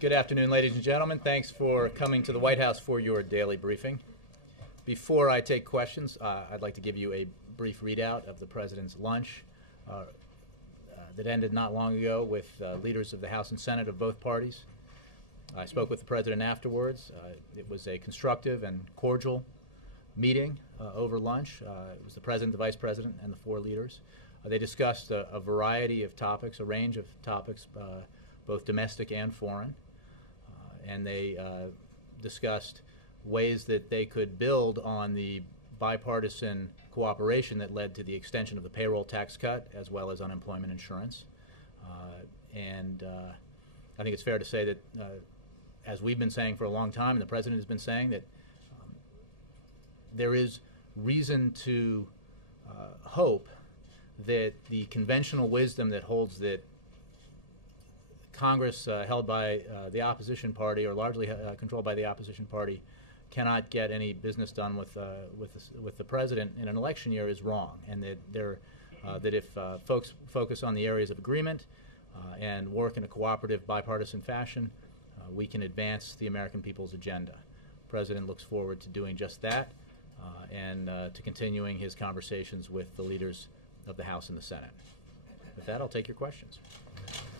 Good afternoon, ladies and gentlemen. Thanks for coming to the White House for your daily briefing. Before I take questions, I'd like to give you a brief readout of the President's lunch that ended not long ago with leaders of the House and Senate of both parties. I spoke with the President afterwards. It was a constructive and cordial meeting over lunch. It was the President, the Vice President, and the four leaders. They discussed a variety of topics, a range of topics, both domestic and foreign. And they discussed ways that they could build on the bipartisan cooperation that led to the extension of the payroll tax cut as well as unemployment insurance. I think it's fair to say that, as we've been saying for a long time, and the President has been saying, that there is reason to hope that the conventional wisdom that holds that Congress held by the opposition party, or largely controlled by the opposition party, cannot get any business done with the President in an election year is wrong, and that if folks focus on the areas of agreement and work in a cooperative bipartisan fashion, we can advance the American people's agenda. The President looks forward to doing just that and to continuing his conversations with the leaders of the House and the Senate. With that, I'll take your questions.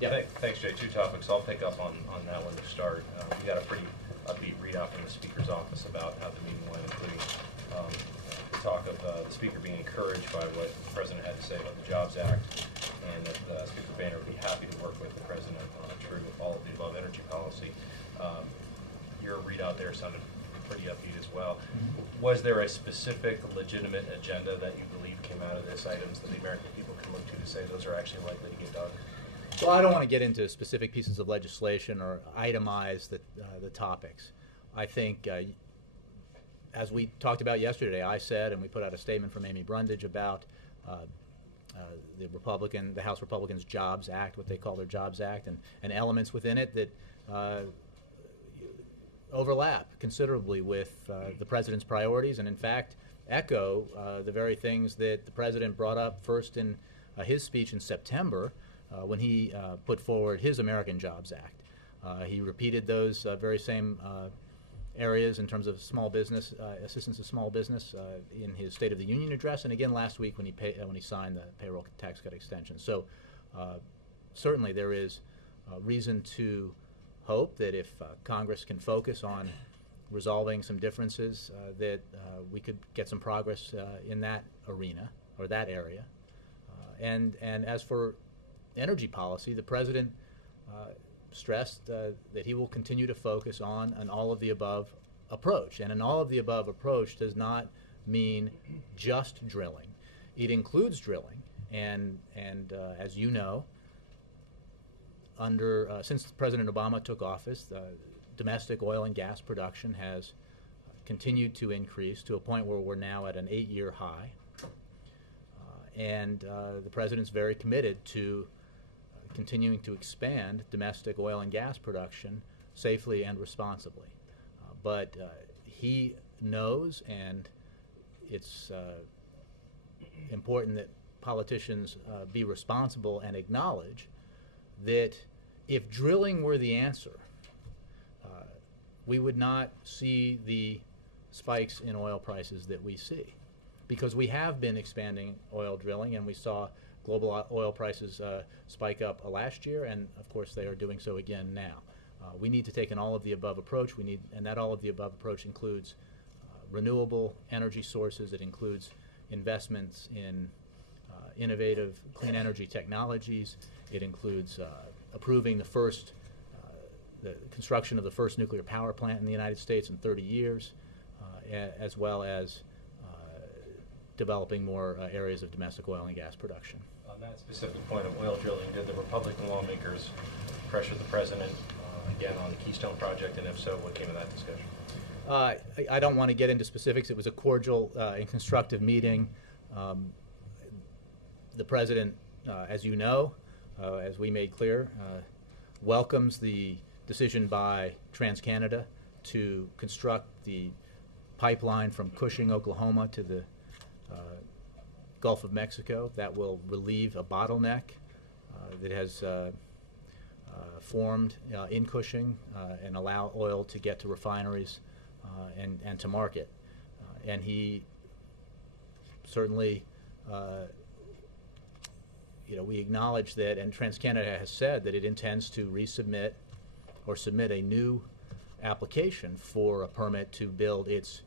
Yeah. Thanks, Jay. Two topics. I'll pick up on that one to start. We got a pretty upbeat readout from the Speaker's office about how the meeting went, including talk of the Speaker being encouraged by what the President had to say about the Jobs Act, and that Speaker Boehner would be happy to work with the President on a true all of the above energy policy. Your readout there sounded pretty upbeat as well. Mm-hmm. Was there a specific legitimate agenda that you believe came out of this, items that the American people can look to say those are actually likely to get done? Well, I don't want to get into specific pieces of legislation or itemize the topics. I think, as we talked about yesterday, I said, and we put out a statement from Amy Brundage about the House Republicans' Jobs Act, what they call their Jobs Act, and elements within it that overlap considerably with the President's priorities, and in fact echo the very things that the President brought up first in his speech in September, when he put forward his American Jobs Act. He repeated those very same areas in terms of small business, assistance to small business in his State of the Union address, and again last week when he signed the payroll tax cut extension. So certainly there is reason to hope that if Congress can focus on resolving some differences, that we could get some progress in that arena or that area. And as for energy policy, the President stressed that he will continue to focus on an all-of-the-above approach. And an all-of-the-above approach does not mean just drilling. It includes drilling. And as you know, since President Obama took office, domestic oil and gas production has continued to increase to a point where we're now at an 8-year high. And the President's very committed to continuing to expand domestic oil and gas production safely and responsibly. But he knows, and it's important that politicians be responsible and acknowledge that if drilling were the answer, we would not see the spikes in oil prices that we see, because we have been expanding oil drilling, and we saw global oil prices spike up last year, and of course they are doing so again now. We need to take an all-of-the-above approach. And that all-of-the-above approach includes renewable energy sources. It includes investments in innovative clean energy technologies. It includes approving the construction of the first nuclear power plant in the United States in 30 years, as well as developing more areas of domestic oil and gas production. On that specific point of oil drilling, did the Republican lawmakers pressure the President again on the Keystone Project, and if so, what came of that discussion? I don't want to get into specifics. It was a cordial and constructive meeting. The President, as you know, as we made clear, welcomes the decision by TransCanada to construct the pipeline from Cushing, Oklahoma to the Gulf of Mexico. That will relieve a bottleneck that has formed in Cushing and allow oil to get to refineries and to market. And he certainly, we acknowledge that, and TransCanada has said that it intends to resubmit or submit a new application for a permit to build its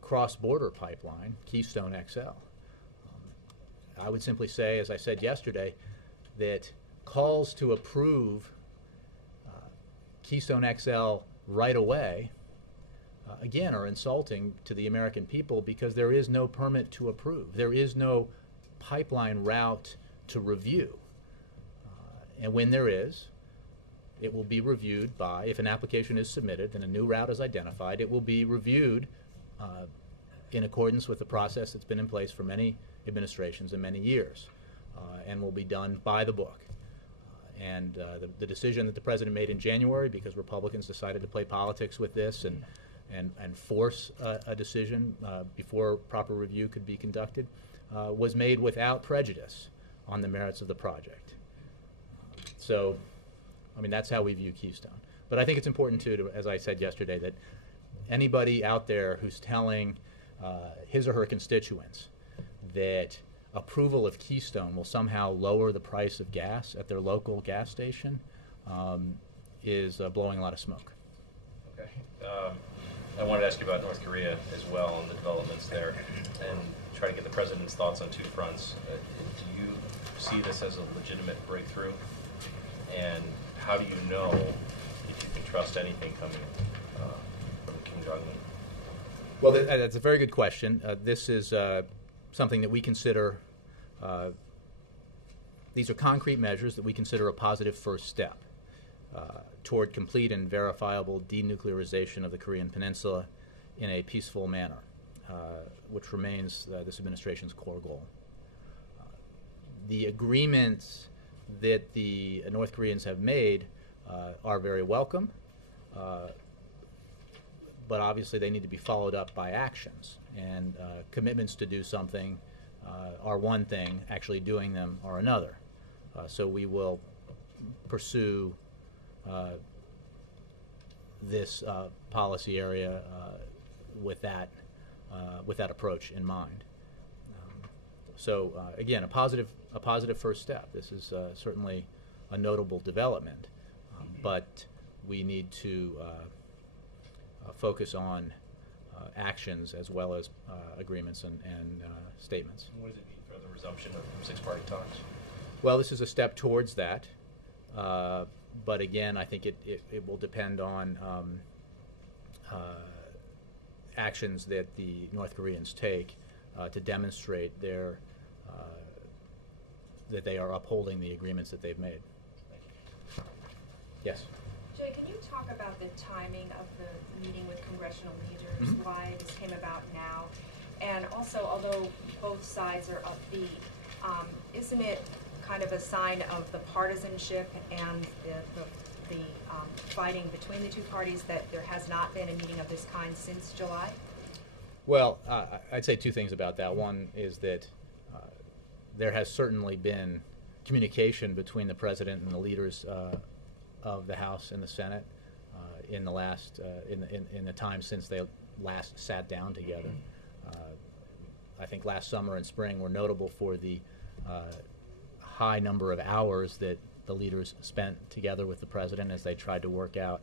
cross-border pipeline, Keystone XL. I would simply say, as I said yesterday, that calls to approve Keystone XL right away, again, are insulting to the American people because there is no permit to approve. There is no pipeline route to review. And when there is, it will be reviewed by, if an application is submitted and a new route is identified, it will be reviewed in accordance with the process that's been in place for many administrations and many years, and will be done by the book. And the decision that the President made in January, because Republicans decided to play politics with this and force a decision before proper review could be conducted, was made without prejudice on the merits of the project. So, I mean, that's how we view Keystone. But I think it's important, too, to, as I said yesterday, that anybody out there who's telling his or her constituents that approval of Keystone will somehow lower the price of gas at their local gas station is blowing a lot of smoke. Okay. I wanted to ask you about North Korea as well and the developments there, and try to get the President's thoughts on two fronts. Do you see this as a legitimate breakthrough? And how do you know if you can trust anything coming from Kim Jong-un? Well, that's a very good question. This is something that we consider, these are concrete measures that we consider a positive first step toward complete and verifiable denuclearization of the Korean Peninsula in a peaceful manner, which remains this administration's core goal. The agreements that the North Koreans have made are very welcome, but obviously they need to be followed up by actions. And commitments to do something are one thing, actually doing them are another. So we will pursue this policy area with that approach in mind. So again, a positive first step. This is certainly a notable development, but we need to focus on actions as well as agreements and statements. What does it mean for the resumption of six-party talks? Well, this is a step towards that, but again, I think it will depend on actions that the North Koreans take to demonstrate their that they are upholding the agreements that they've made. Thank you. Yes. Jay, can you talk about the timing of the meeting with congressional leaders, why this came about now? And also, although both sides are upbeat, isn't it kind of a sign of the partisanship and the fighting between the two parties that there has not been a meeting of this kind since July? Well, I'd say two things about that. One is that there has certainly been communication between the President and the leaders of the House and the Senate in the last in the time since they last sat down together. I think last summer and spring were notable for the high number of hours that the leaders spent together with the President as they tried to work out,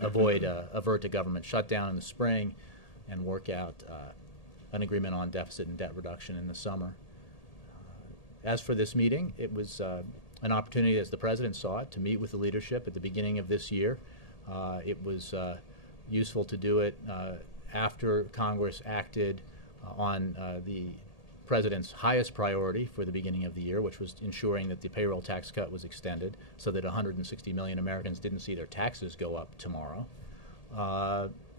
avert a government shutdown in the spring, and work out an agreement on deficit and debt reduction in the summer. As for this meeting, it was an opportunity, as the President saw it, to meet with the leadership at the beginning of this year. It was useful to do it after Congress acted on the President's highest priority for the beginning of the year, which was ensuring that the payroll tax cut was extended so that 160 million Americans didn't see their taxes go up tomorrow.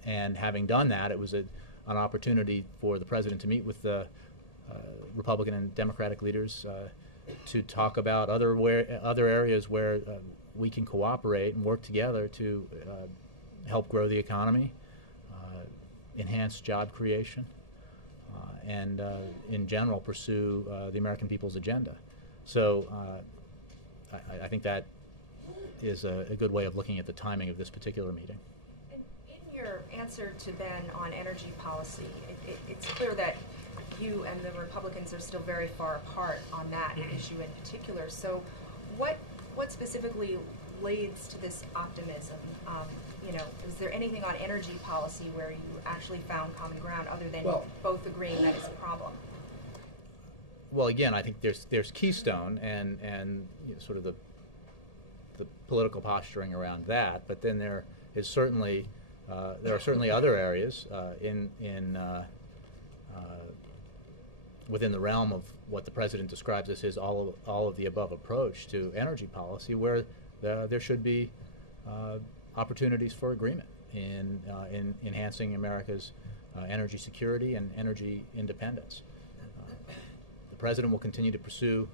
And having done that, it was an opportunity for the President to meet with the Republican and Democratic leaders to talk about other areas where we can cooperate and work together to help grow the economy, enhance job creation, and in general pursue the American people's agenda. So I think that is a good way of looking at the timing of this particular meeting. In your answer to Ben on energy policy, it's clear that you and the Republicans are still very far apart on that issue in particular. So what specifically leads to this optimism? Is there anything on energy policy where you actually found common ground other than both agreeing that it's a problem? Well, again, I think there's Keystone and sort of the political posturing around that, but then there are certainly other areas within the realm of what the president describes as his all of the above approach to energy policy, where there should be opportunities for agreement in enhancing America's energy security and energy independence. The president will continue to pursue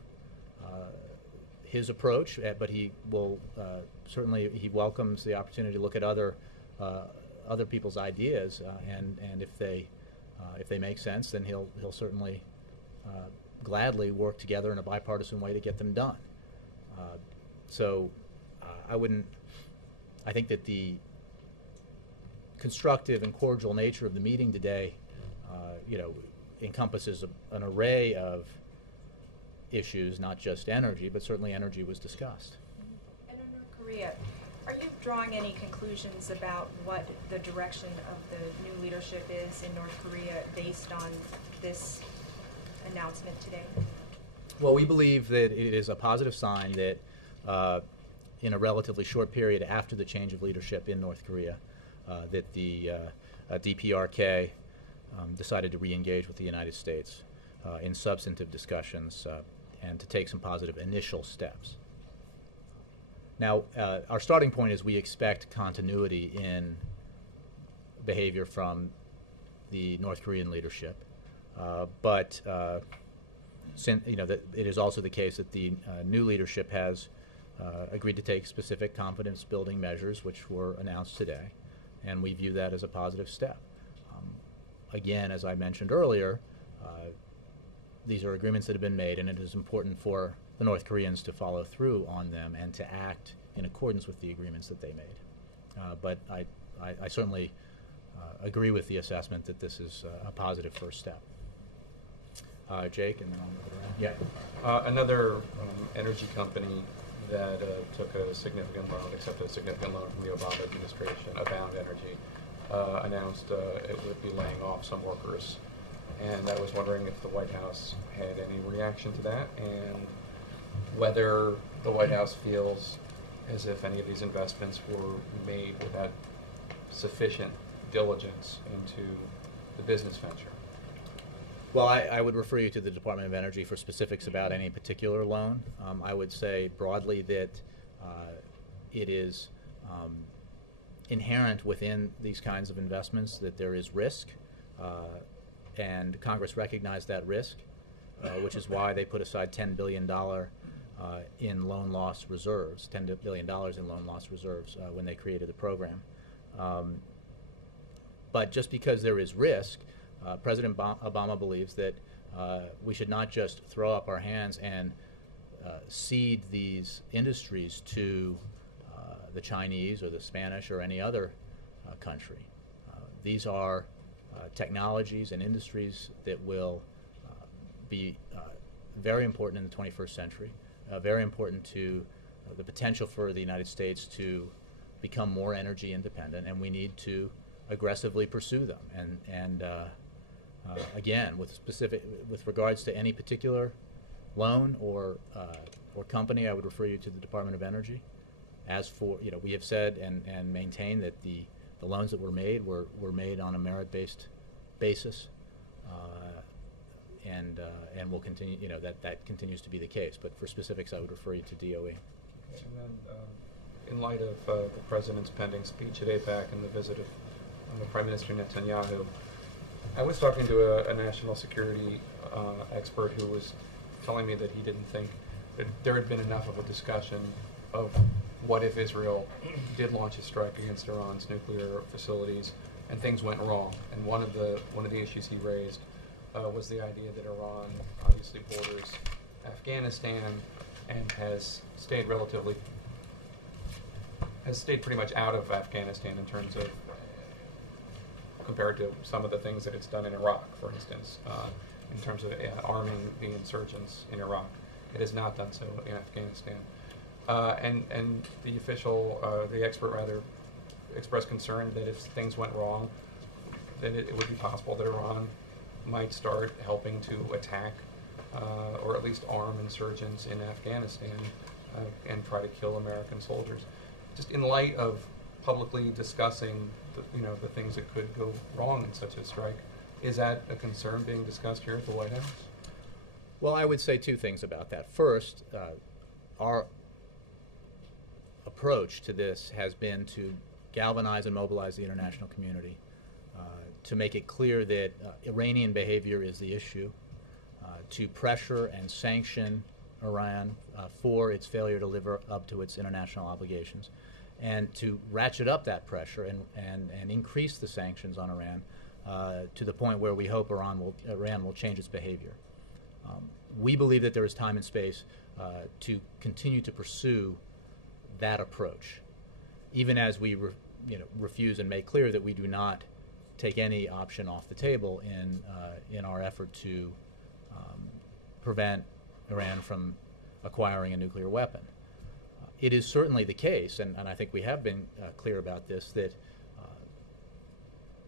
his approach, but he will he welcomes the opportunity to look at other people's ideas, and if they make sense, then he'll certainly gladly work together in a bipartisan way to get them done. I think that the constructive and cordial nature of the meeting today, encompasses an array of issues, not just energy, but certainly energy was discussed. And in North Korea, are you drawing any conclusions about what the direction of the new leadership is in North Korea based on this announcement today? Well, we believe that it is a positive sign that in a relatively short period after the change of leadership in North Korea, that the DPRK decided to re-engage with the United States in substantive discussions and to take some positive initial steps. Now, our starting point is we expect continuity in behavior from the North Korean leadership, but it is also the case that the new leadership has agreed to take specific confidence-building measures, which were announced today, and we view that as a positive step. Again, as I mentioned earlier, these are agreements that have been made, and it is important for the North Koreans to follow through on them and to act in accordance with the agreements that they made. But I certainly agree with the assessment that this is a positive first step. Jake, and then I'll move it around. Yeah. Another energy company that took a significant loan, accepted a significant loan from the Obama administration, Abound Energy, announced it would be laying off some workers. And I was wondering if the White House had any reaction to that, and whether the White House feels as if any of these investments were made without sufficient diligence into the business venture. Well, I would refer you to the Department of Energy for specifics about any particular loan. I would say broadly that it is inherent within these kinds of investments that there is risk, and Congress recognized that risk, which is why they put aside $10 billion in loan loss reserves, $10 billion in loan loss reserves when they created the program. But just because there is risk, President Obama believes that we should not just throw up our hands and cede these industries to the Chinese or the Spanish or any other country. These are technologies and industries that will be very important in the 21st century, very important to the potential for the United States to become more energy independent, and we need to aggressively pursue them. And again, with regards to any particular loan or company, I would refer you to the Department of Energy. As for, we have said and maintain that the loans that were made were made on a merit-based basis, and will continue. That continues to be the case. But for specifics, I would refer you to DOE. Okay. And then, in light of the president's pending speech at APEC and the visit of Prime Minister Netanyahu, I was talking to a national security expert who was telling me that he didn't think that there had been enough of a discussion of what if Israel did launch a strike against Iran's nuclear facilities and things went wrong. And one of the issues he raised was the idea that Iran obviously borders Afghanistan and has stayed relatively has stayed pretty much out of Afghanistan in terms of, compared to some of the things that it's done in Iraq, for instance, in terms of arming the insurgents in Iraq. It has not done so in Afghanistan. And the official, the expert rather, expressed concern that if things went wrong, then it would be possible that Iran might start helping to attack or at least arm insurgents in Afghanistan and try to kill American soldiers. Just in light of publicly discussing the things that could go wrong in such a strike, is that a concern being discussed here at the White House? Well, I would say two things about that. First, our approach to this has been to galvanize and mobilize the international community, to make it clear that Iranian behavior is the issue, to pressure and sanction Iran for its failure to live up to its international obligations, and to ratchet up that pressure and increase the sanctions on Iran to the point where we hope Iran will change its behavior. We believe that there is time and space to continue to pursue that approach, even as we refuse and make clear that we do not take any option off the table in our effort to prevent Iran from acquiring a nuclear weapon. It is certainly the case, and I think we have been clear about this, that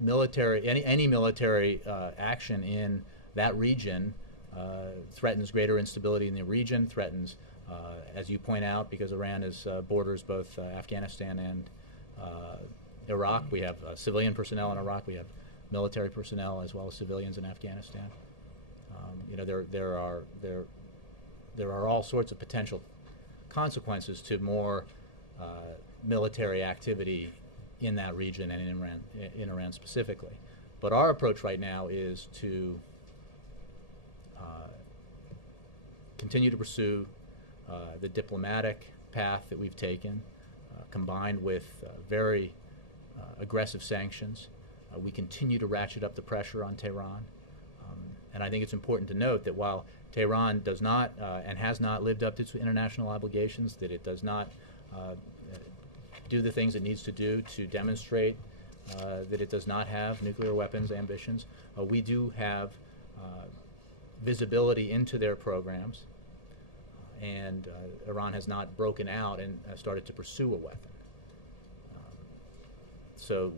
any military action in that region threatens greater instability in the region, threatens, as you point out, because Iran borders both Afghanistan and Iraq. We have civilian personnel in Iraq. We have military personnel as well as civilians in Afghanistan. There are all sorts of potential consequences to more military activity in that region and in Iran specifically. But our approach right now is to continue to pursue the diplomatic path that we've taken, combined with very aggressive sanctions. We continue to ratchet up the pressure on Tehran. And I think it's important to note that while Tehran does not and has not lived up to its international obligations, that it does not do the things it needs to do to demonstrate that it does not have nuclear weapons ambitions, we do have visibility into their programs, and Iran has not broken out and started to pursue a weapon. So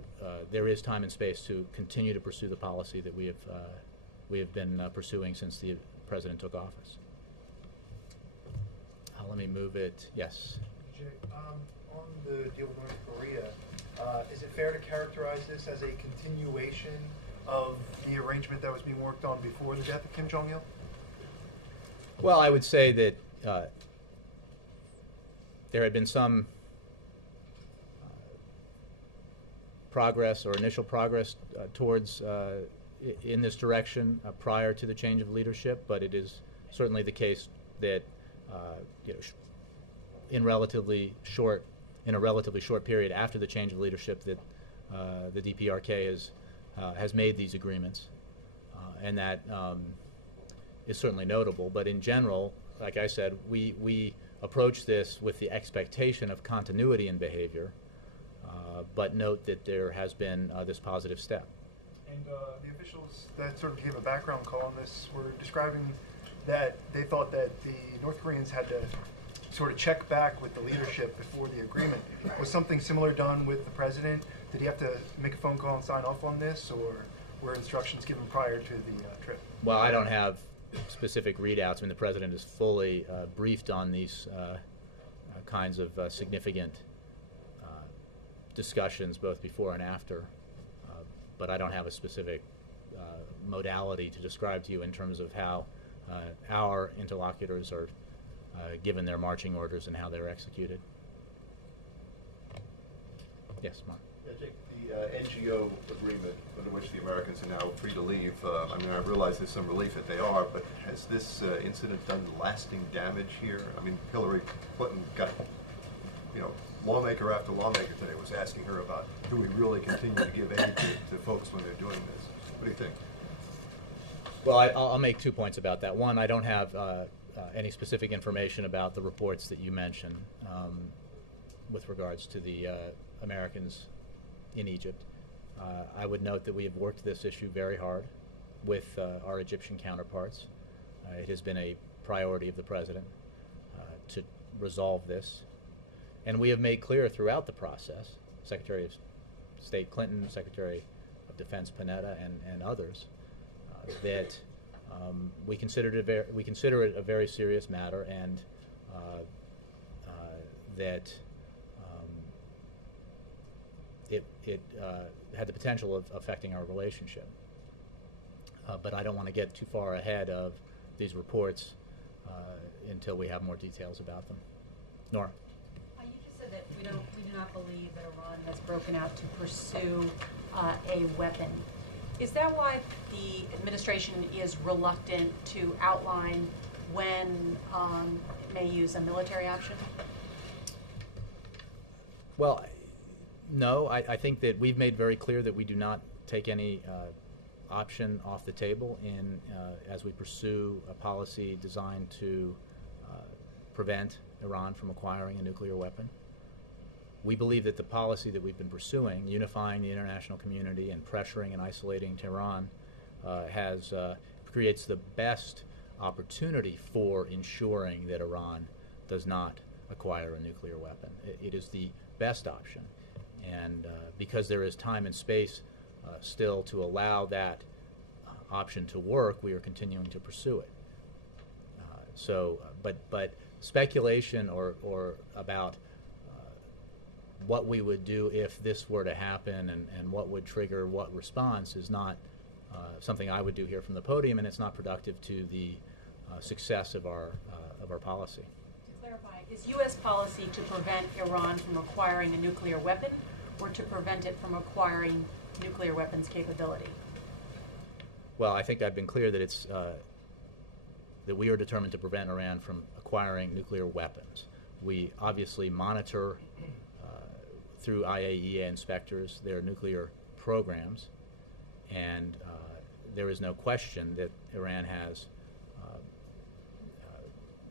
there is time and space to continue to pursue the policy that we have been pursuing since the president took office. Let me move it. Yes. Jay, on the deal with North Korea, is it fair to characterize this as a continuation of the arrangement that was being worked on before the death of Kim Jong-il? Well, I would say that there had been some progress or initial progress towards in this direction prior to the change of leadership, but it is certainly the case that in a relatively short period after the change of leadership that the DPRK has made these agreements, and that is certainly notable. But in general, like I said, we approach this with the expectation of continuity in behavior, but note that there has been this positive step. And the officials that sort of gave a background call on this were describing that they thought that the North Koreans had to sort of check back with the leadership before the agreement. Was something similar done with the president? Did he have to make a phone call and sign off on this, or were instructions given prior to the trip? Well, I don't have specific readouts. I mean, the president is fully briefed on these kinds of significant discussions both before and after, but I don't have a specific modality to describe to you in terms of how our interlocutors are given their marching orders and how they're executed. Yes, Mark. The NGO agreement under which the Americans are now free to leave, I mean, I realize there's some relief that they are, but has this incident done lasting damage here? I mean, Hillary Clinton got, lawmaker after lawmaker today was asking her about, do we really continue to give aid to folks when they're doing this? What do you think? Well, I'll make 2 points about that. One, I don't have any specific information about the reports that you mentioned. with regards to the Americans in Egypt. I would note that we have worked this issue very hard with our Egyptian counterparts. It has been a priority of the President to resolve this. And we have made clear throughout the process, Secretary of State Clinton, Secretary of Defense Panetta, and others, that we consider it a very serious matter, and that it had the potential of affecting our relationship. But I don't want to get too far ahead of these reports until we have more details about them. Nora? You just said that we do not believe that Iran has broken out to pursue a weapon. Is that why the administration is reluctant to outline when it may use a military option? Well, no. I think that we've made very clear that we do not take any option off the table as we pursue a policy designed to prevent Iran from acquiring a nuclear weapon. We believe that the policy that we've been pursuing, unifying the international community and pressuring and isolating Tehran, creates the best opportunity for ensuring that Iran does not acquire a nuclear weapon. It is the best option, and because there is time and space still to allow that option to work, we are continuing to pursue it. But speculation or about what we would do if this were to happen and what would trigger what response is not something I would do here from the podium, and it's not productive to the success of our policy. To clarify, is U.S. policy to prevent Iran from acquiring a nuclear weapon, or to prevent it from acquiring nuclear weapons capability? Well, I think I've been clear that it's that we are determined to prevent Iran from acquiring nuclear weapons. We obviously monitor through IAEA inspectors their nuclear programs, and there is no question that Iran has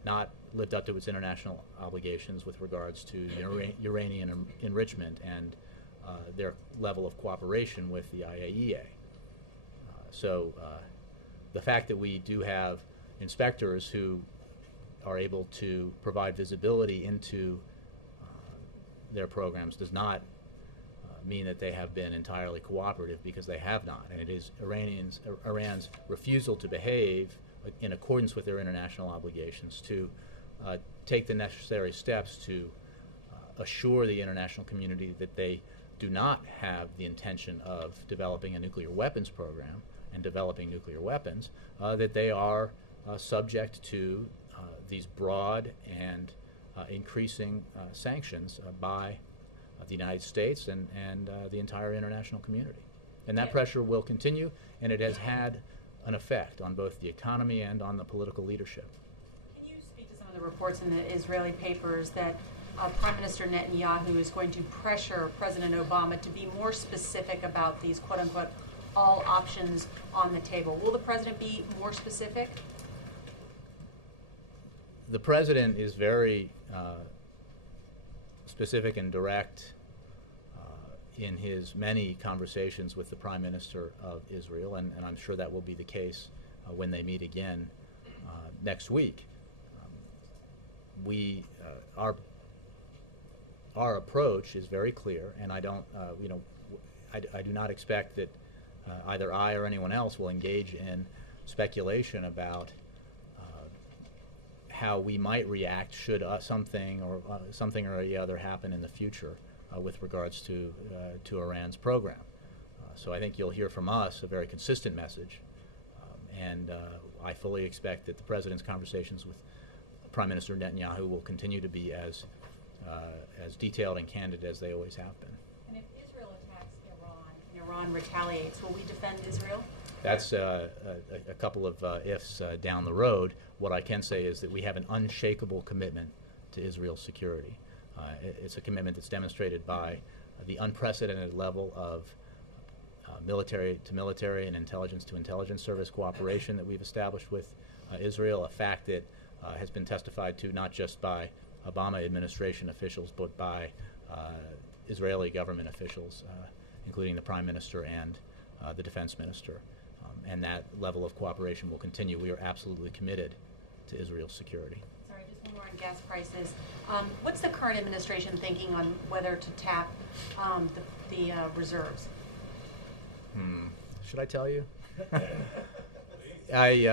not lived up to its international obligations with regards to uranium enrichment and their level of cooperation with the IAEA. So the fact that we do have inspectors who are able to provide visibility into their programs does not mean that they have been entirely cooperative, because they have not. And it is Iran's refusal to behave in accordance with their international obligations to take the necessary steps to assure the international community that they do not have the intention of developing a nuclear weapons program and developing nuclear weapons, that they are subject to these broad and increasing sanctions by the United States and the entire international community. And that pressure will continue, and it has had an effect on both the economy and on the political leadership. Can you speak to some of the reports in the Israeli papers that Prime Minister Netanyahu is going to pressure President Obama to be more specific about these quote-unquote all options on the table? Will the President be more specific? The President is very specific and direct in his many conversations with the Prime Minister of Israel, and I'm sure that will be the case when they meet again next week. Our approach is very clear, and I don't, I do not expect that either I or anyone else will engage in speculation about how we might react should something or the other happen in the future with regards to Iran's program. So I think you'll hear from us a very consistent message, and I fully expect that the President's conversations with Prime Minister Netanyahu will continue to be as detailed and candid as they always have been. And if Israel attacks Iran and Iran retaliates, will we defend Israel? That's a couple of ifs down the road. What I can say is that we have an unshakable commitment to Israel's security. It's a commitment that's demonstrated by the unprecedented level of military to military and intelligence to intelligence service cooperation that we've established with Israel, a fact that has been testified to not just by Obama administration officials, but by Israeli government officials, including the Prime Minister and the Defense Minister. And that level of cooperation will continue. We are absolutely committed to Israel's security. Sorry, just one more on gas prices. What's the current administration thinking on whether to tap the reserves? Should I tell you? Is it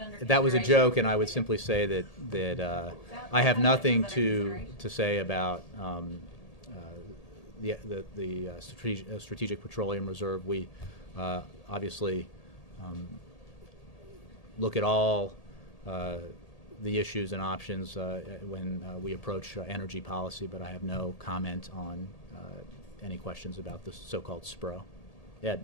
under That was a consideration? joke, and I would simply say that I have nothing to say about the Strategic Petroleum Reserve. We obviously look at all the issues and options when we approach energy policy, but I have no comment on any questions about the so-called SPRO. Ed?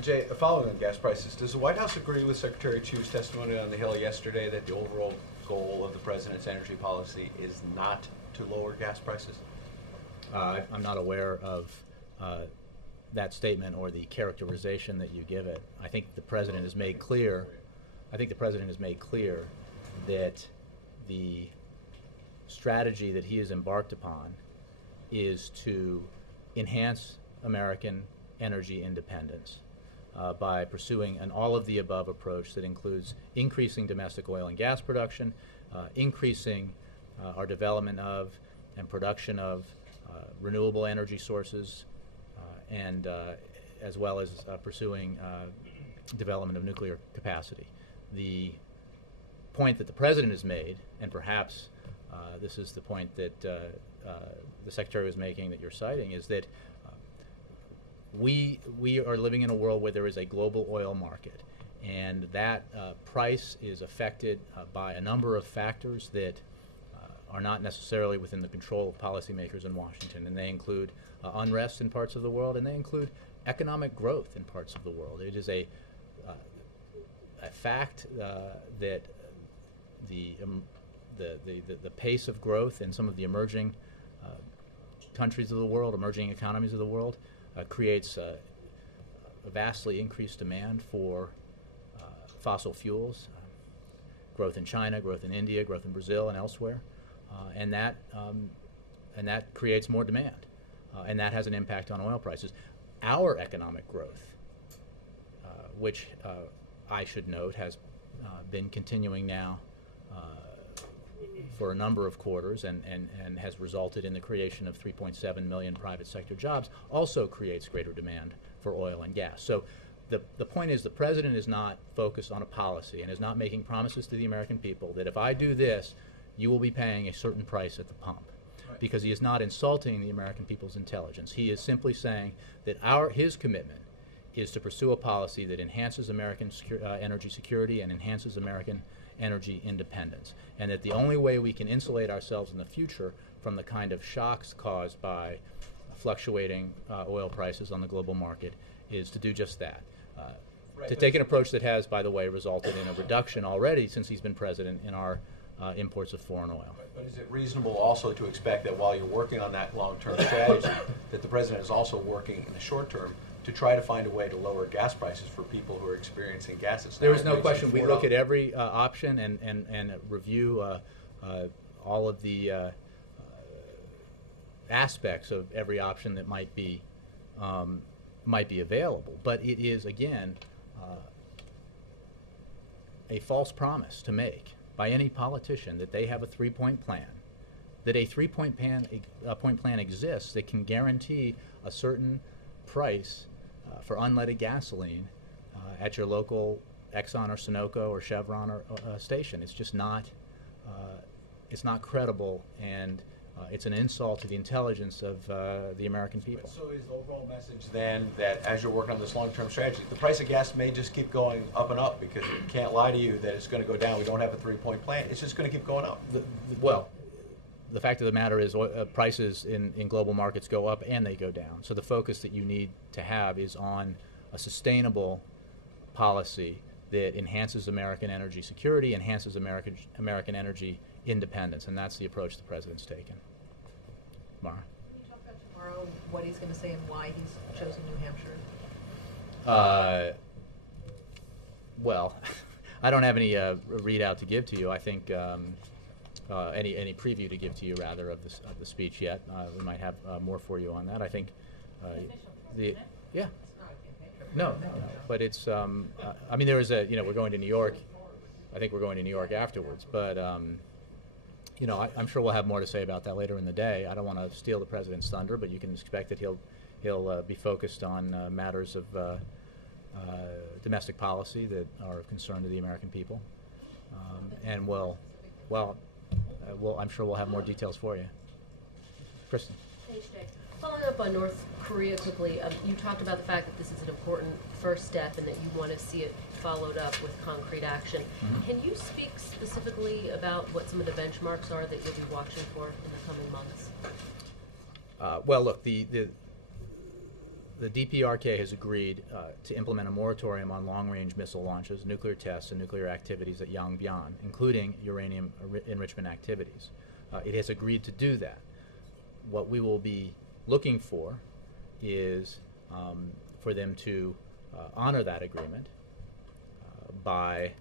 Jay, following on gas prices, does the White House agree with Secretary Chu's testimony on the Hill yesterday that the overall goal of the president's energy policy is not to lower gas prices? I'm not aware of that statement or the characterization that you give it. I think the president has made clear. I think the president has made clear that the strategy that he has embarked upon is to enhance American energy independence by pursuing an all-of-the-above approach that includes increasing domestic oil and gas production, increasing our development of and production of renewable energy sources, and as well as pursuing development of nuclear capacity. The point that the president has made, and perhaps this is the point that the secretary was making that you're citing, is that we are living in a world where there is a global oil market, and that price is affected by a number of factors that are not necessarily within the control of policymakers in Washington, and they include unrest in parts of the world, and they include economic growth in parts of the world. It is a fact that the pace of growth in some of the emerging countries of the world, emerging economies of the world, creates a vastly increased demand for fossil fuels, growth in China, growth in India, growth in Brazil and elsewhere, and that creates more demand, and that has an impact on oil prices. Our economic growth, which I should note has been continuing now for a number of quarters and has resulted in the creation of 3.7 million private sector jobs, also creates greater demand for oil and gas. So the point is the president is not focused on a policy and is not making promises to the American people that if I do this, you will be paying a certain price at the pump. Right. Because he is not insulting the American people's intelligence. He is simply saying that his commitment is to pursue a policy that enhances American energy security and enhances American energy independence, and that the only way we can insulate ourselves in the future from the kind of shocks caused by fluctuating oil prices on the global market is to do just that. To take an approach that has, by the way, resulted in a reduction already since he's been president in our imports of foreign oil. But is it reasonable also to expect that while you're working on that long-term strategy, that the president is also working in the short term to try to find a way to lower gas prices for people who are experiencing gases? There is no question. We look at every option and review all of the aspects of every option that might be available. But it is, again, a false promise to make by any politician that they have a three-point plan, that a three-point plan exists that can guarantee a certain price for unleaded gasoline at your local Exxon or Sunoco or Chevron or station. It's just not. It's not credible, and it's an insult to the intelligence of the American people. So is the overall message then that as you're working on this long-term strategy, the price of gas may just keep going up and up because we can't lie to you that it's going to go down. We don't have a three-point plan. It's just going to keep going up. Well, the fact of the matter is prices in global markets go up and they go down. So the focus that you need to have is on a sustainable policy that enhances American energy security, enhances American energy independence, and that's the approach the president's taken. Mara? Can you talk about tomorrow what he's going to say and why he's chosen New Hampshire? Well, I don't have any readout to give to you. I think any preview to give to you rather of the speech yet. We might have more for you on that. I think the yeah. No, but it's, I mean, there was we're going to New York. I think we're going to New York afterwards, but, I'm sure we'll have more to say about that later in the day. I don't want to steal the president's thunder, but you can expect that he'll be focused on matters of domestic policy that are of concern to the American people. And I'm sure we'll have more details for you. Kristen. Thanks, Jay. Following up on North Korea quickly, you talked about the fact that this is an important first step and that you want to see it followed up with concrete action. Mm-hmm. Can you speak specifically about what some of the benchmarks are that you'll be watching for in the coming months? Well, look, the DPRK has agreed to implement a moratorium on long-range missile launches, nuclear tests, and nuclear activities at Yongbyon, including uranium enrichment activities. It has agreed to do that. What we will be looking for is for them to honor that agreement by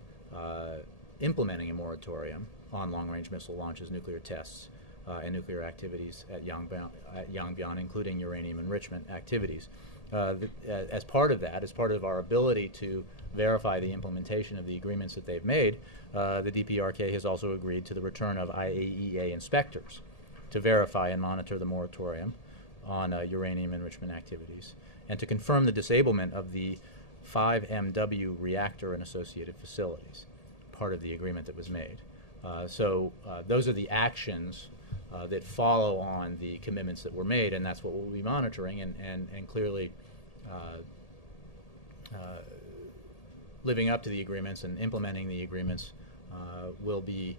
implementing a moratorium on long-range missile launches, nuclear tests, and nuclear activities at Yongbyon, including uranium enrichment activities. As part of that, as part of our ability to verify the implementation of the agreements that they've made, the DPRK has also agreed to the return of IAEA inspectors to verify and monitor the moratorium on uranium enrichment activities, and to confirm the disablement of the 5MW reactor and associated facilities, part of the agreement that was made. So those are the actions that follow on the commitments that were made, and that's what we'll be monitoring, and clearly living up to the agreements and implementing the agreements will be,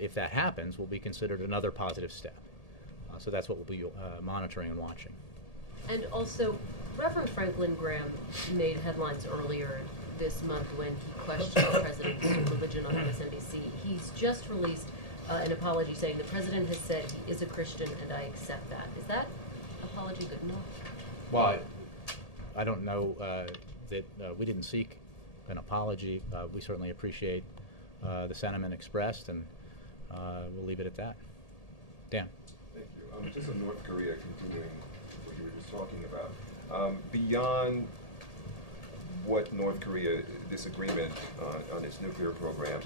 if that happens, will be considered another positive step. So that's what we'll be monitoring and watching. And also, Reverend Franklin Graham made headlines earlier this month when he questioned the president's religion on MSNBC. He's just released an apology saying the president has said he is a Christian and I accept that. Is that apology good enough? Well, I don't know that we didn't seek an apology. We certainly appreciate the sentiment expressed, and we'll leave it at that. Dan. Thank you. Just on North Korea, continuing what you were just talking about, beyond what North Korea, this agreement on its nuclear program,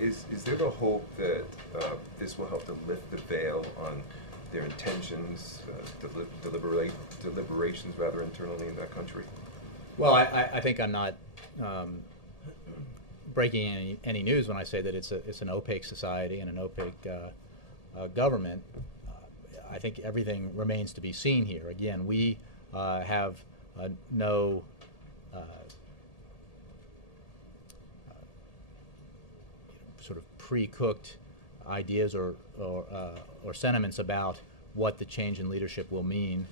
is there the hope that this will help to lift the veil on their intentions, deliberations rather internally in that country? Well, I think I'm not breaking any news when I say that it's an opaque society and an opaque government. I think everything remains to be seen here. Again, we have no sort of pre-cooked ideas or sentiments about what the change in leadership will mean.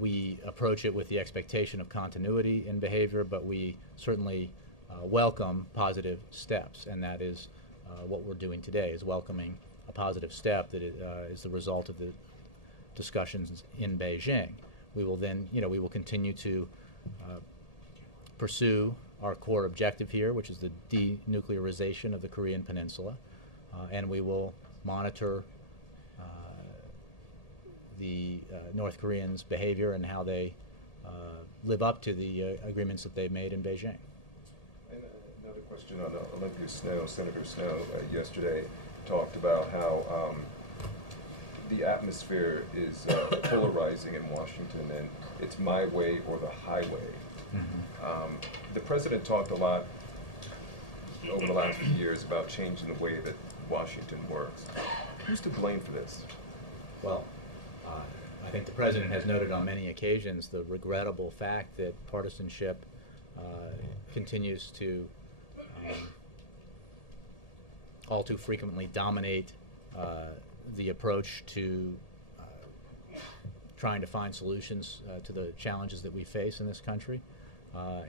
We approach it with the expectation of continuity in behavior, but we certainly welcome positive steps, and that is what we're doing today, is welcoming a positive step that is the result of the discussions in Beijing. We will then, we will continue to pursue our core objective here, which is the denuclearization of the Korean Peninsula, and we will monitor the North Koreans' behavior and how they live up to the agreements that they've made in Beijing. And another question on Olympia Snowe. Senator Snowe yesterday talked about how the atmosphere is polarizing in Washington, and it's my way or the highway. Mm-hmm. The president talked a lot over the last few years about changing the way that Washington works. Who's to blame for this? Well, I think the president has noted on many occasions the regrettable fact that partisanship continues to all too frequently dominate the approach to trying to find solutions to the challenges that we face in this country.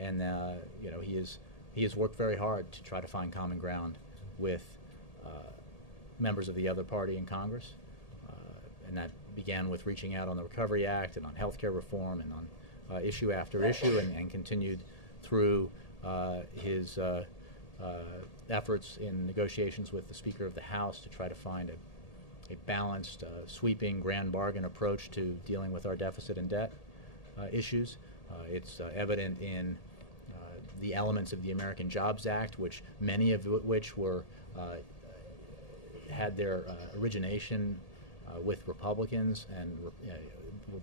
And he has worked very hard to try to find common ground with members of the other party in Congress, and that began with reaching out on the Recovery Act and on health care reform and on issue after issue, and continued through his efforts in negotiations with the Speaker of the House to try to find a balanced, sweeping grand bargain approach to dealing with our deficit and debt issues. It's evident in the elements of the American Jobs Act, which many of which were had their origination with Republicans and were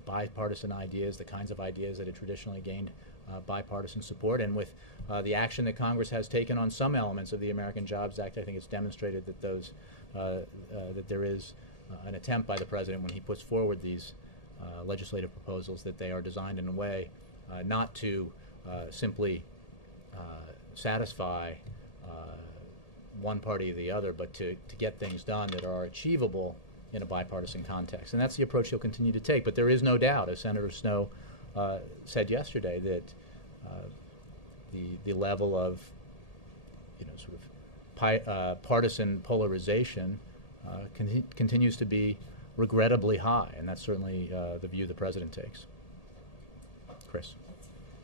bipartisan ideas, the kinds of ideas that had traditionally gained bipartisan support. And with the action that Congress has taken on some elements of the American Jobs Act, I think it's demonstrated that those that there is an attempt by the President when he puts forward these legislative proposals that they are designed in a way not to simply satisfy one party or the other, but to get things done that are achievable in a bipartisan context. And that's the approach he'll continue to take. But there is no doubt, as Senator Snowe said yesterday, that the level of sort of partisan polarization continues to be regrettably high, and that's certainly the view the President takes. Chris.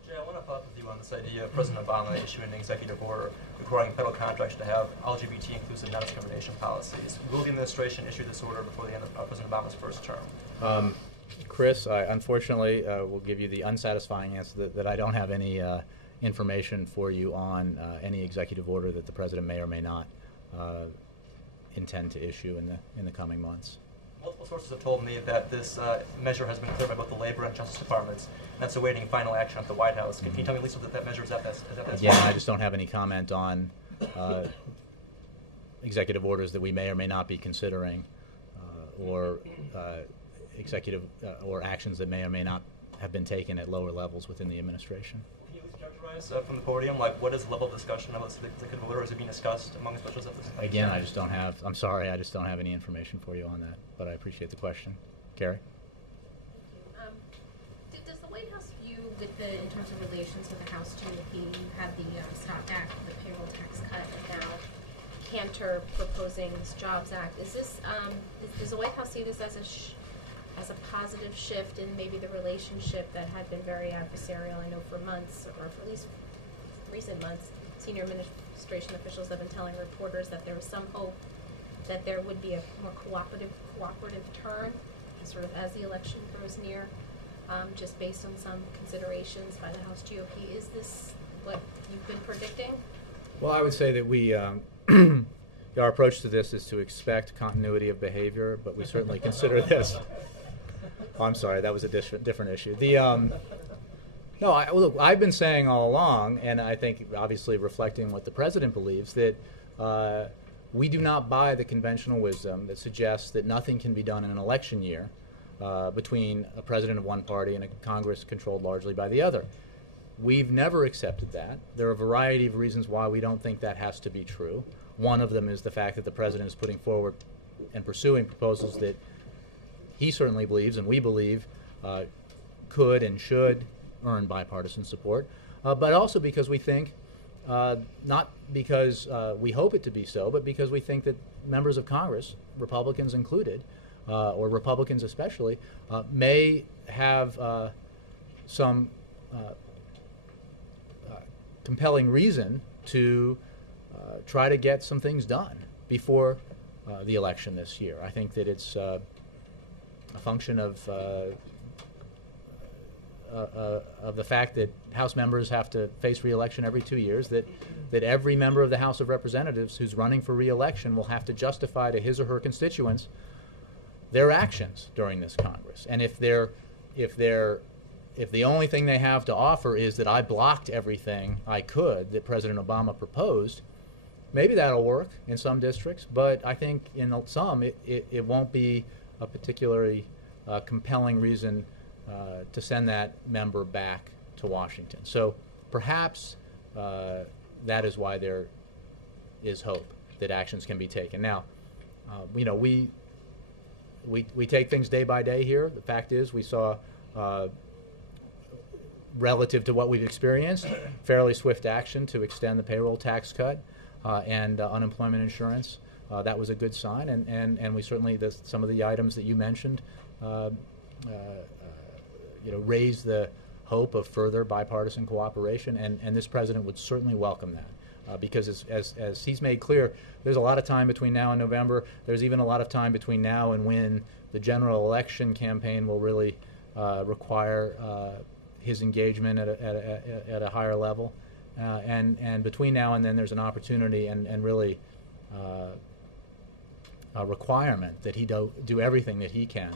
Jay, I want to follow up with you on this idea of President Obama issuing an executive order requiring federal contracts to have LGBT inclusive non-discrimination policies. Will the administration issue this order before the end of President Obama's first term? Chris, I unfortunately will give you the unsatisfying answer that I don't have any information for you on any executive order that the President may or may not intend to issue in the coming months. Multiple sources have told me that this measure has been cleared by both the Labor and Justice Departments, and that's awaiting final action at the White House. Can you tell me at least that measure is at that Again, I just don't have any comment on executive orders that we may or may not be considering, or executive or actions that may or may not have been taken at lower levels within the administration. Can you characterize from the podium, like what is the level of discussion about this executive order? Is it being discussed among officials at this time? Again, I just don't have, I'm sorry, I just don't have any information for you on that, but I appreciate the question. Carrie? Thank you. Does the White House view, in terms of relations with the House GOP, you had the Stop Act, the payroll tax cut, and now Cantor proposing this Jobs Act. Is this, does the White House see this as a positive shift in maybe the relationship that had been very adversarial? I know for months, or for at least recent months, senior administration officials have been telling reporters that there was some hope that there would be a more cooperative turn, sort of as the election grows near, just based on some considerations by the House GOP. Is this what you've been predicting? Well, I would say that we, our approach to this is to expect continuity of behavior, but we certainly consider this. Oh, I'm sorry, that was a different issue. No, look, I've been saying all along, and I think obviously reflecting what the President believes, that we do not buy the conventional wisdom that suggests that nothing can be done in an election year between a president of one party and a Congress controlled largely by the other. We've never accepted that. There are a variety of reasons why we don't think that has to be true. One of them is the fact that the President is putting forward and pursuing proposals that he certainly believes, and we believe, could and should earn bipartisan support, but also because we think, not because we hope it to be so, but because we think that members of Congress, Republicans included, or Republicans especially, may have some compelling reason to try to get some things done before the election this year. I think that it's a function of the fact that House members have to face re-election every 2 years, that every member of the House of Representatives who's running for re-election will have to justify to his or her constituents their actions during this Congress. And if the only thing they have to offer is that I blocked everything I could that President Obama proposed, maybe that'll work in some districts, but I think in some it won't be a particularly compelling reason to send that member back to Washington. So perhaps that is why there is hope that actions can be taken. Now, we take things day by day here. The fact is we saw, relative to what we've experienced, fairly swift action to extend the payroll tax cut and unemployment insurance. That was a good sign, and we certainly, some of the items that you mentioned, raise the hope of further bipartisan cooperation, and this President would certainly welcome that. because as he's made clear, there's a lot of time between now and November. There's even a lot of time between now and when the general election campaign will really require his engagement at a higher level. And between now and then, there's an opportunity and really a requirement that he do everything that he can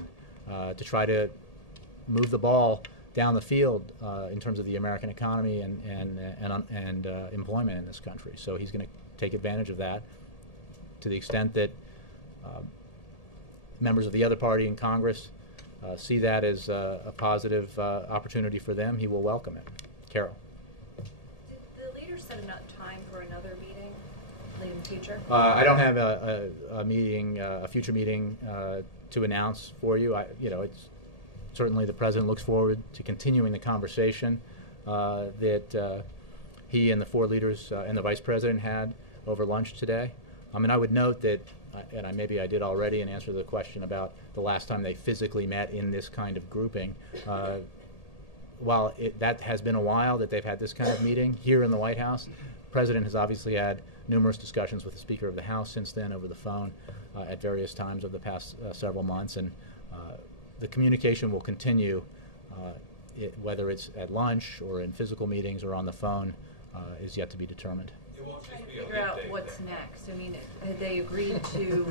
to try to move the ball down the field in terms of the American economy and employment in this country. So he's going to take advantage of that to the extent that members of the other party in Congress see that as a positive opportunity for them. He will welcome it. Carol. Did the leaders set enough time for another meeting late in the future? I don't have a meeting, a future meeting to announce for you. It's certainly the president looks forward to continuing the conversation that he and the four leaders and the vice president had over lunch today. I would note that, and maybe I did already in answer to the question about the last time they physically met in this kind of grouping. While that has been a while that they've had this kind of meeting here in the White House, the president has obviously had numerous discussions with the Speaker of the House since then over the phone at various times over the past several months, and the communication will continue, whether it's at lunch or in physical meetings or on the phone, is yet to be determined. Trying to figure out what's next. Had they agreed to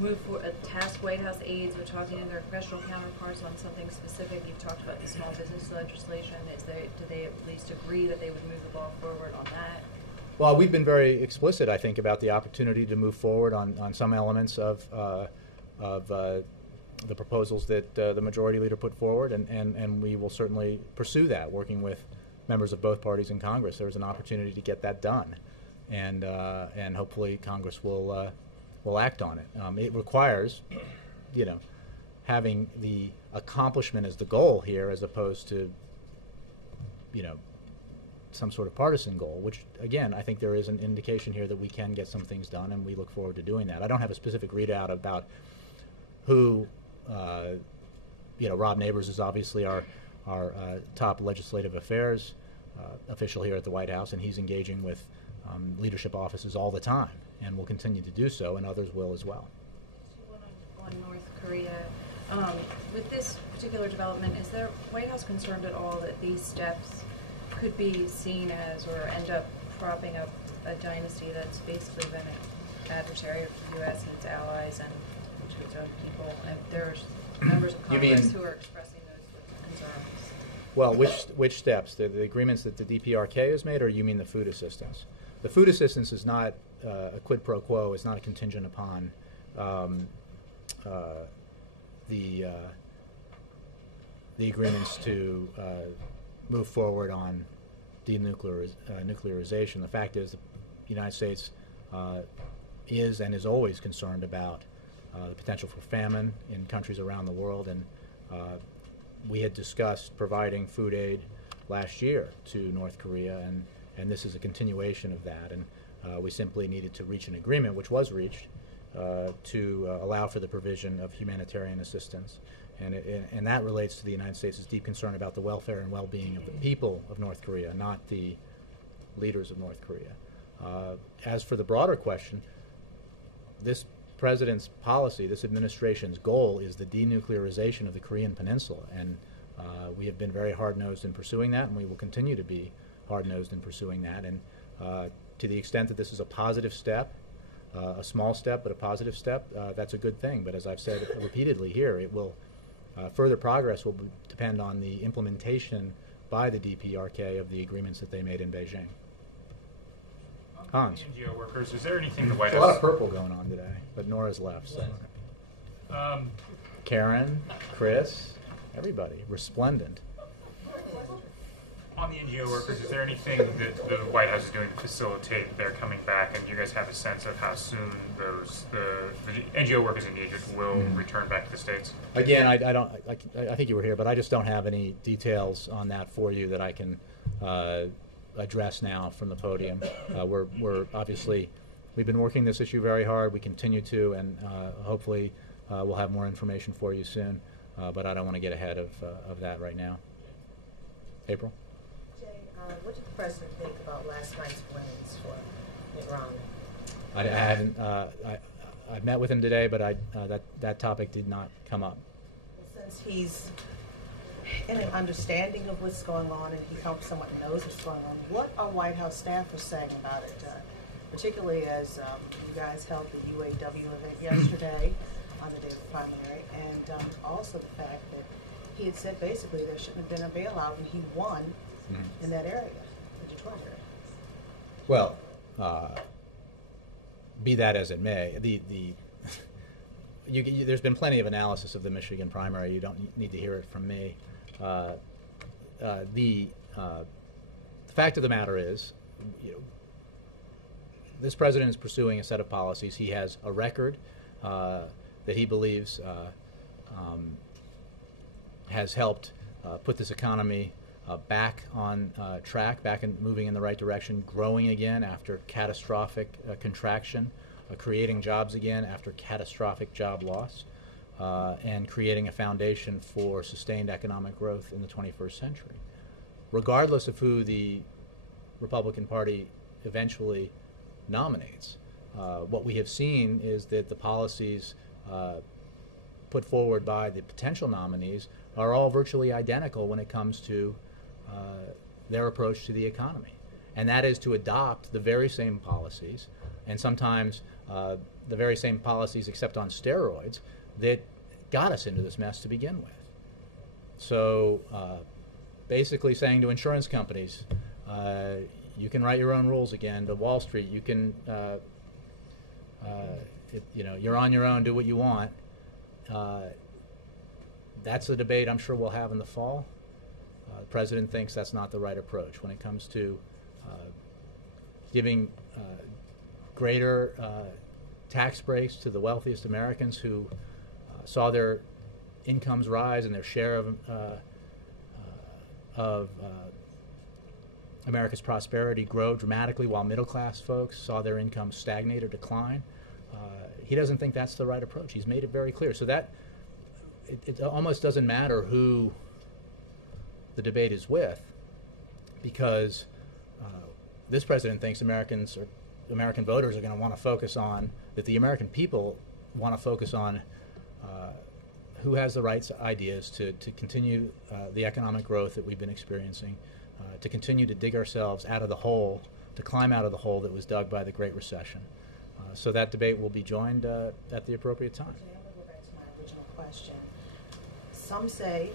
move for task White House aides with talking to their congressional counterparts on something specific? You've talked about the small business legislation. Do they at least agree that they would move the ball forward on that? Well, we've been very explicit, I think, about the opportunity to move forward on some elements of the proposals that the majority leader put forward, and we will certainly pursue that, working with members of both parties in Congress. There's an opportunity to get that done, and hopefully Congress will act on it. It requires, having the accomplishment as the goal here, as opposed to, some sort of partisan goal, which, again, I think there is an indication here that we can get some things done, and we look forward to doing that. I don't have a specific readout about who, Rob Neighbors is obviously our top legislative affairs official here at the White House, and he's engaging with leadership offices all the time, and will continue to do so, and others will as well. On North Korea, with this particular development, is the White House concerned at all that these steps could be seen as, or end up propping up a dynasty that's basically been an adversary of the U.S. and its allies and to its own people? And there's members of Congress who are expressing those concerns. Well, which steps? The agreements that the DPRK has made, or you mean the food assistance? The food assistance is not a quid pro quo. It's not a contingent upon the agreements to move forward on denuclearization. The fact is, the United States is and is always concerned about the potential for famine in countries around the world, and we had discussed providing food aid last year to North Korea, and this is a continuation of that, and we simply needed to reach an agreement, which was reached, to allow for the provision of humanitarian assistance. And that relates to the United States' deep concern about the welfare and well-being of the people of North Korea, not the leaders of North Korea. As for the broader question, this president's policy, this administration's goal, is the denuclearization of the Korean Peninsula, and we have been very hard-nosed in pursuing that, and we will continue to be hard-nosed in pursuing that. And to the extent that this is a positive step, a small step but a positive step, that's a good thing. But as I've said repeatedly here, it will further progress will depend on the implementation by the DPRK of the agreements that they made in Beijing. Hans. NGO workers, is there anything the White There's House... a lot of purple going on today, but Nora's left. So. Karen, Chris, everybody, resplendent. On the NGO workers, is there anything that the White House is doing to facilitate their coming back, and do you guys have a sense of how soon the NGO workers engaged will return back to the States? Again, I think you were here, but I just don't have any details on that for you that I can address now from the podium. We're obviously, we've been working this issue very hard. We continue to, and hopefully we'll have more information for you soon. But I don't want to get ahead of that right now. April? Jay, what did the president think about last night's winnings for Mitt Romney? I haven't. I met with him today, but that topic did not come up. Well, since he's in an understanding of what's going on and he somewhat knows what's going on, what are White House staffers saying about it? Particularly as you guys held the UAW event yesterday on the day of the primary, and also the fact that he had said basically there shouldn't have been a bailout, and he won in that area, the Detroit area. Well, be that as it may, there's been plenty of analysis of the Michigan primary. You don't need to hear it from me. The fact of the matter is, this president is pursuing a set of policies. He has a record that he believes has helped put this economy back on track, back and moving in the right direction, growing again after catastrophic contraction, creating jobs again after catastrophic job loss, and creating a foundation for sustained economic growth in the 21st century. Regardless of who the Republican Party eventually nominates, what we have seen is that the policies put forward by the potential nominees are all virtually identical when it comes to their approach to the economy. And that is to adopt the very same policies, and sometimes the very same policies except on steroids, that got us into this mess to begin with. So basically saying to insurance companies, you can write your own rules again. To Wall Street, you can, you're on your own, do what you want. That's a debate I'm sure we'll have in the fall. The president thinks that's not the right approach when it comes to giving greater tax breaks to the wealthiest Americans who saw their incomes rise and their share of America's prosperity grow dramatically, while middle-class folks saw their incomes stagnate or decline. He doesn't think that's the right approach. He's made it very clear. So that it almost doesn't matter who the debate is with, because this president thinks American voters are going to want to focus on, that the American people want to focus on who has the right ideas to continue the economic growth that we've been experiencing, to continue to dig ourselves out of the hole, to climb out of the hole that was dug by the Great Recession. So that debate will be joined at the appropriate time. Okay, I'm going to go back to my original question. Some say,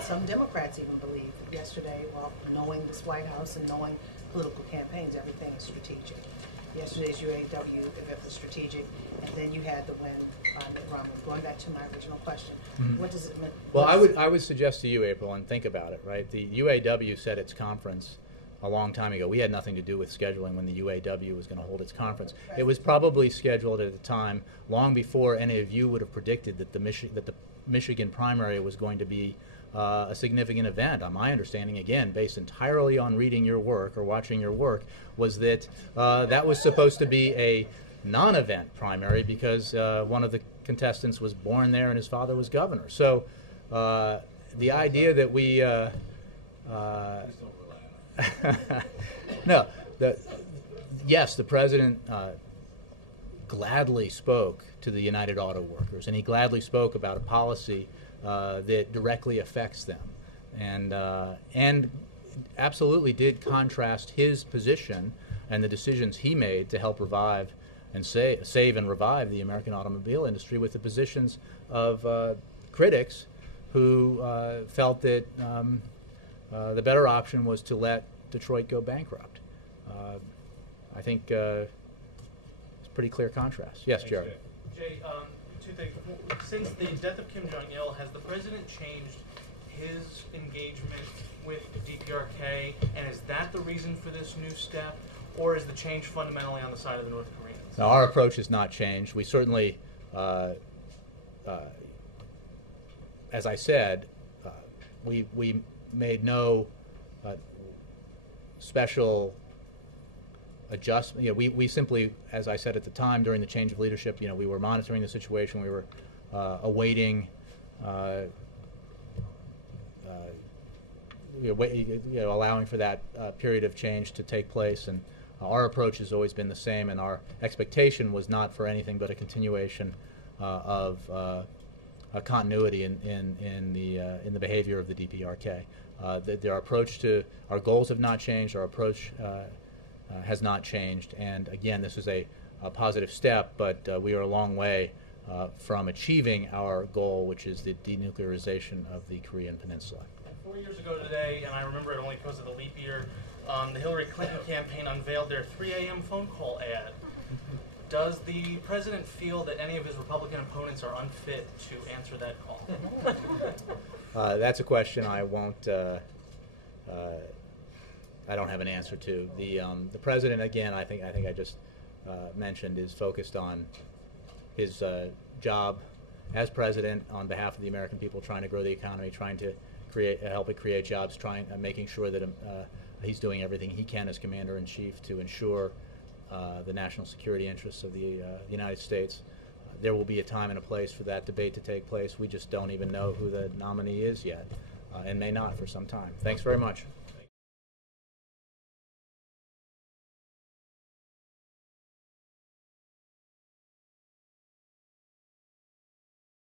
some Democrats even believe that yesterday, well, knowing this White House and knowing political campaigns, everything is strategic. Yesterday's UAW event was strategic, and then you had the win on Mitt Romney. Going back to my original question, what does it mean? Well, I would suggest to you, April, and think about it, right? The UAW set its conference a long time ago. We had nothing to do with scheduling when the UAW was going to hold its conference. It was probably scheduled at a time long before any of you would have predicted that the Michigan primary was going to be a significant event. My understanding, again, based entirely on reading your work or watching your work, was that that was supposed to be a non-event primary because one of the contestants was born there and his father was governor. So the idea that we no, yes, the president gladly spoke to the United Auto Workers, and he gladly spoke about a policy that directly affects them, and absolutely did contrast his position and the decisions he made to help revive and save and revive the American automobile industry with the positions of critics who felt that the better option was to let Detroit go bankrupt. I think it's a pretty clear contrast. Yes, Jared. Jay, two things. Since the death of Kim Jong-il, has the president changed his engagement with DPRK, and is that the reason for this new step, or is the change fundamentally on the side of the North Koreans? Now, our approach has not changed. We certainly, as I said, we made no special adjustment. We simply, as I said at the time during the change of leadership, we were monitoring the situation. We were allowing for that period of change to take place. And our approach has always been the same, and our expectation was not for anything but a continuation of a continuity in the behavior of the DPRK. Our approach to our goals have not changed. Our approach has not changed. And again, this is a positive step, but we are a long way from achieving our goal, which is the denuclearization of the Korean Peninsula. 4 years ago today, and I remember it only because of the leap year, the Hillary Clinton campaign unveiled their 3 a.m. phone call ad. Does the president feel that any of his Republican opponents are unfit to answer that call? That's a question I won't. I don't have an answer to. The president, again, I think I just mentioned, is focused on his job as president on behalf of the American people, trying to grow the economy, trying to help it create jobs, making sure that he's doing everything he can as commander-in-chief to ensure the national security interests of the United States. There will be a time and a place for that debate to take place. We just don't even know who the nominee is yet, and may not for some time. Thanks very much.